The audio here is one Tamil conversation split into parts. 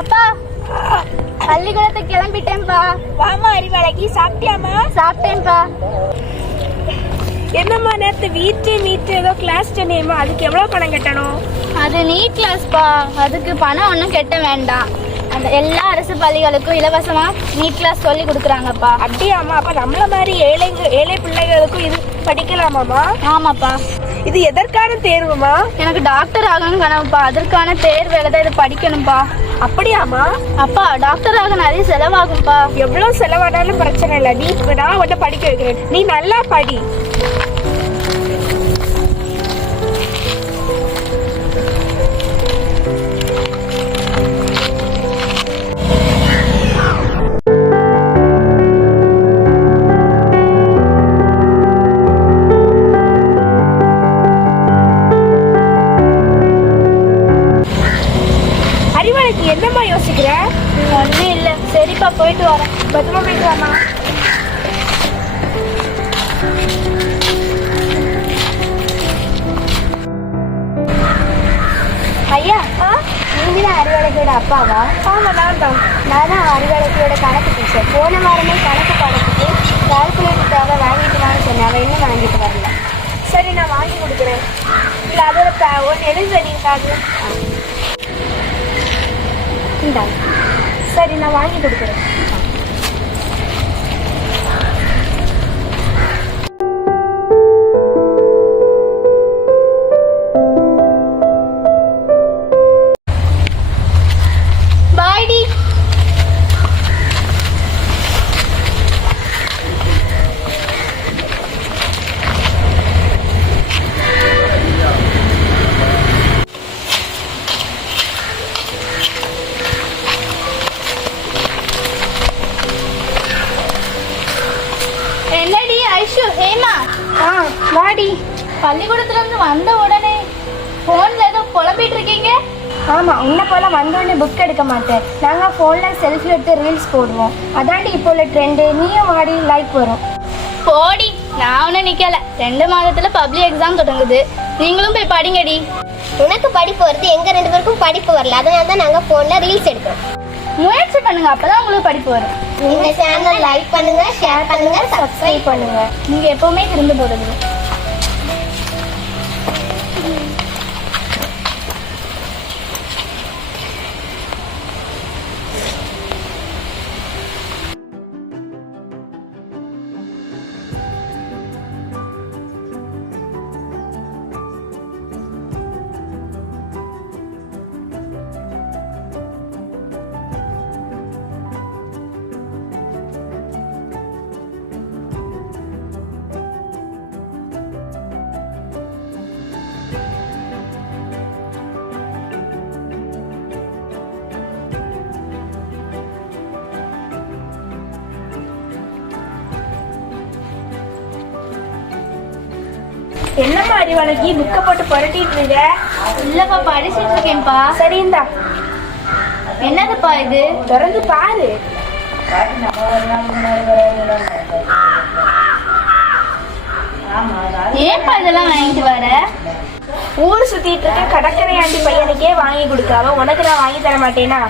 அப்பா பள்ளிக்கூடத்துக்கு கிளம்பிட்டேன்ப்பா. வாமா அறிவாளைக்கு. சாப்பிட்டியாமா? சாப்பிட்டேன்ப்பா. என்னம்மா நேற்று வீட்டு ஏதோ கிளாஸ் சொன்னியம்மா, அதுக்கு எவ்வளோ பணம் கட்டணும்? அது நீட் கிளாஸ்ப்பா, அதுக்கு பணம் ஒன்றும் கட்ட வேண்டாம். அந்த எல்லா அரசு பள்ளிகளுக்கும் இலவசமா நீட் கிளாஸ் சொல்லி கொடுக்குறாங்கப்பா. அப்படியாம்மா? அப்ப நம்மள மாதிரி ஏழை பிள்ளைகளுக்கும் இது படிக்கலாமாம்மா? ஆமாப்பா. இது எதற்கான தேர்வுமா? எனக்கு டாக்டர் ஆகணும் கனவுப்பா, அதற்கான தேர்வு எழுத இது படிக்கணும்ப்பா. அப்படியாமா? அப்பா டாக்டர் ஆக நிறைய செலவாகும்ப்பா. எவ்வளவு செலவானாலும் பிரச்சனை இல்லை, நான் உன்னை படிக்க வைக்கிறேன், நீ நல்லா படி. என்னம்மா யோசிக்கிற? ஒன்றும் இல்லை. சரிப்பா, போயிட்டு வரேன். பத்திரமா போயிட்டு வாமா. ஐயா, நீங்க தான் அறிவாளத்தியோட அப்பாவா? ஆமா, நான் தான். நான் தான் அறிவாளத்தியோட கணக்கு டீச்சர். போன வாரமே கணக்கு பாடத்துக்கு கால்குலேட்டருக்காக வாங்கிட்டு வான்னு சொன்னேன். அவன் இன்னும் வாங்கிட்டு வரல. சரி, நான் வாங்கி கொடுக்குறேன். இல்லை அதோட ஒன்று எழுத நீங்க. சரி, நான் வாங்கி கொடுக்குறேன். பாய்டி. என்னடி ஐஷு, ஹேமா, வாடி. பள்ளிக்கூடத்துல இருந்து வந்த உடனே போன்ல ஏதோ புலம்பிட்டு இருக்கீங்க? ஆமா, உன்னை போல வந்தோடனே புக் எடுக்க மாட்டேன். நாங்க போன்ல செல்ஃபி எடுத்து ரீல்ஸ் போடுவோம். அதாண்டி இப்போ உள்ள ட்ரெண்டு. நீயும் வாடி, லைக் வரும். போடி. நான் ஒன்னும் நிக்கல. 2 மாதத்துல பப்ளிக் எக்ஸாம் தொடங்குது. நீங்களும் போய் படிங்கடி. உனக்கு படிப்பு வருது, எங்க 2 பேருக்கும் படிப்பு வரல. அதனால தான் நாங்க போன்ல ரீல்ஸ் எடுக்கிறோம். முயற்சி பண்ணுங்க, அப்பதான் உங்களுக்கு படிப்பு வரும். இந்த சேனல் லைக் பண்ணுங்க, ஷேர் பண்ணுங்க, சப்ஸ்கிரைப் பண்ணுங்க. நீங்க எப்பவுமே திருந்து போடுங்க. என்னம்மா அறிவாளைக்கு புக்கை போட்டு புரட்டிட்டு இருக்க? இல்லப்பா, படிச்சுட்டு இருக்கேன்ப்பா. சரி, இந்தா. என்னதுப்பா இது? திறந்து பாரு. ஏன்ப்பா இதெல்லாம் வாங்கிட்டு வர? ஊர் சுத்திட்டு இருக்க கடற்கரை ஆண்டி பையனுக்கே வாங்கி கொடுக்காம உனக்கு நான் வாங்கி தர மாட்டேனா?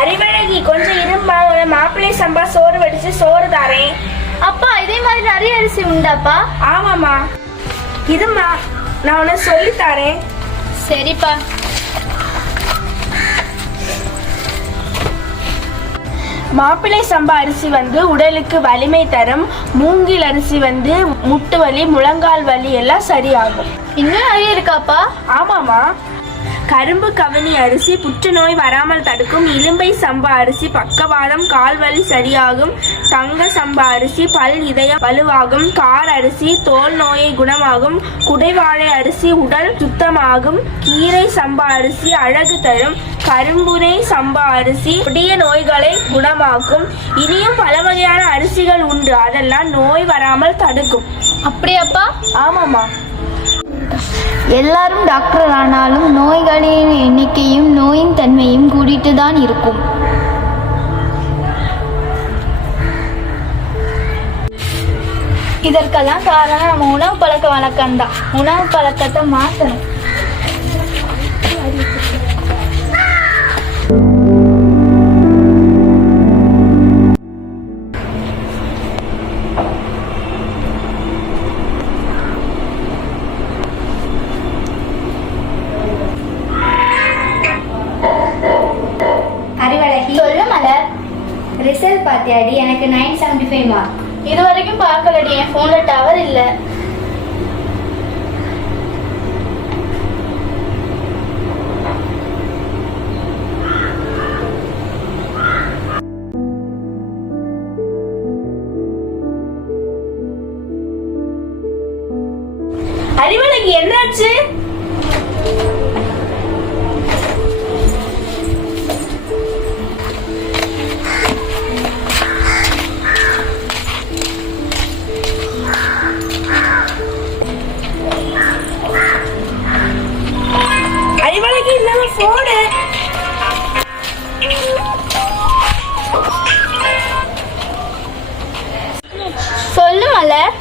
அறிவழகி, கொஞ்சம் இரும்பா, உன மாப்பிள்ளை சம்பா சோறு வடிச்சு சோறு தாரேன். அப்பா, இதே மாதிரி நிறைய அரிசி உண்டாப்பா? ஆமாம்மா, இதுமா, நான் உன சொல்லி தாரேன். சரிப்பா. மாப்பிள்ளை சம்பா அரிசி வந்து உடலுக்கு வலிமை தரும். மூங்கில் அரிசி வந்து முட்டு வலி, முழங்கால் வலி எல்லாம் சரியாகும். இன்னும் நிறைய இருக்காப்பா? ஆமாமா. கரும்பு கவனி அரிசி புற்றுநோய் வராமல் தடுக்கும். இலும்பை சம்பா அரிசி பக்கவாதம், கால்வலி சரியாகும். தங்க சம்பா அரிசி பல் இதயம் வலுவாகும். கார் அரிசி தோல் நோயை குணமாகும். குடைவாழை அரிசி உடல் சுத்தமாகும். கீரை சம்பா அரிசி அழகு தரும். கரும்புனை சம்பா அரிசி கொடிய நோய்களை குணமாக்கும். இனியும் பல வகையான அரிசிகள் உண்டு, அதெல்லாம் நோய் வராமல் தடுக்கும். அப்படியாப்பா? ஆமாம்மா. எல்லாரும் டாக்டர் ஆனாலும் நோய்களின் எண்ணிக்கையும் நோயின் தன்மையும் கூட மூடிட்டு தான் இருக்கும். இதற்கெல்லாம் காரணம் நம்ம உணவு பழக்க வழக்கம்தான். உணவு பழக்கத்தை மாற்றணும். அறிவழகி, சொல்லு மலர். ரிசல்ட் பார்த்தியாடி? எனக்கு 975 மார்க். இது வரைக்கும் பார்க்கலடி, என் போன்ல டவர் இல்ல. அறிவழகி, என்னாச்சு? அறிவழகி, இல்லாம போடு. சொல்லு மலர்.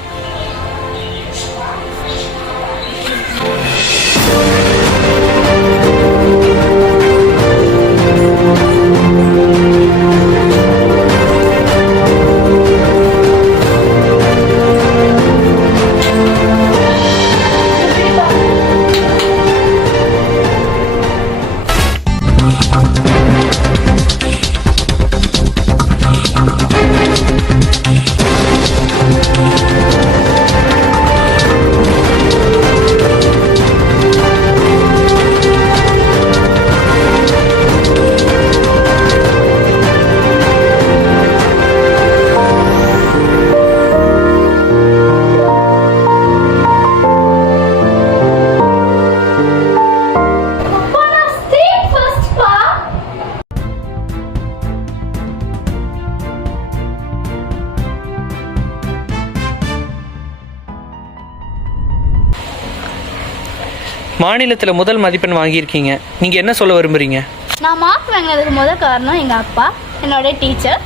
மாநிலத்தில் முதல் மதிப்பெண் வாங்கியிருக்கீங்க. நீங்கள் என்ன சொல்ல விரும்புகிறீங்க? நான் மார்க் வாங்கினதுக்கு முதல் காரணம் எங்கள் அப்பா, என்னோட டீச்சர்.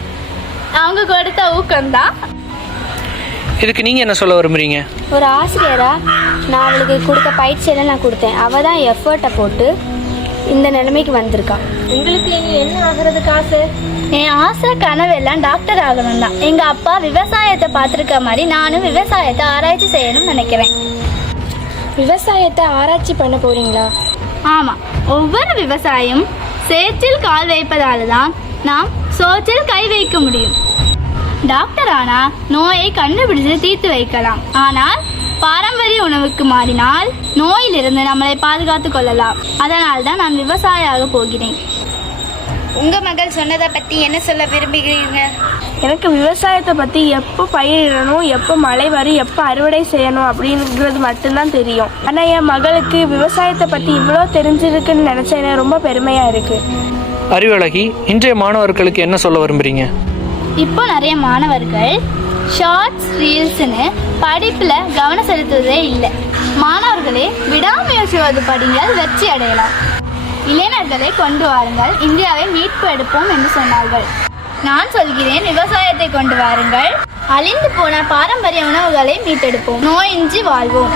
அவங்க கொடுத்த ஊக்கம்தான். இதுக்கு நீங்கள் என்ன சொல்ல விரும்புகிறீங்க? ஒரு ஆசிரியரா நான் அவளுக்கு கொடுத்த பயிற்சியெல்லாம் நான் கொடுத்தேன். அவள் தான் எஃபர்ட்டை போட்டு இந்த நிலைமைக்கு வந்திருக்கா. உங்களுக்கு இனி என்ன ஆகிறதுக்கு ஆசை? என் ஆசை கனவெல்லாம் டாக்டர் ஆகணும் தான். எங்கள் அப்பா விவசாயத்தை பார்த்துருக்க மாதிரி நானும் விவசாயத்தை ஆராய்ச்சி செய்யணும்னு நினைக்கிறேன். விவசாயத்தை ஆராய்ச்சி பண்ண போறீங்களா? ஆமாம், ஒவ்வொரு விவசாயம் சேற்றில் கால் வைப்பதால் தான் நாம் சோற்றில் கை வைக்க முடியும். டாக்டர் ஆனால் நோயை கண்டுபிடிச்சு தீர்த்து வைக்கலாம். ஆனால் பாரம்பரிய உணவுக்கு மாறினால் நோயிலிருந்து நம்மளை பாதுகாத்து கொள்ளலாம். அதனால் தான் நான் விவசாயியாக போகிறேன். உங்கள் மகள் சொன்னதை பற்றி என்ன சொல்ல விரும்புகிறீங்க? எனக்கு விவசாயத்தை பற்றி எப்போ பயிரிடணும், எப்போ மழை வரும், எப்போ அறுவடை செய்யணும் அப்படிங்கிறது மட்டும்தான் தெரியும். ஆனால் என் மகளுக்கு விவசாயத்தை பற்றி இவ்வளோ தெரிஞ்சிருக்குன்னு நினச்சா எனக்கு ரொம்ப பெருமையாக இருக்குது. அறிவழகி, இன்றைய மாணவர்களுக்கு என்ன சொல்ல விரும்புகிறீங்க? இப்போ நிறைய மாணவர்கள் ஷார்ட்ஸ் ரீல்ஸ்னு படிப்பில் கவனம் செலுத்துவதே இல்லை. மாணவர்களே, விடாமுயற்சி படிங்கள், வெற்றி அடையலாம். இளைஞர்களை கொண்டு வாருங்கள், இந்தியாவை மீட்பு எடுப்போம் என்று சொன்னார்கள். நான் சொல்கிறேன், விவசாயத்தை கொண்டு வாருங்கள், அழிந்து போன பாரம்பரிய உணவுகளை மீட்டெடுப்போம், நோயின்றி வாழ்வோம்.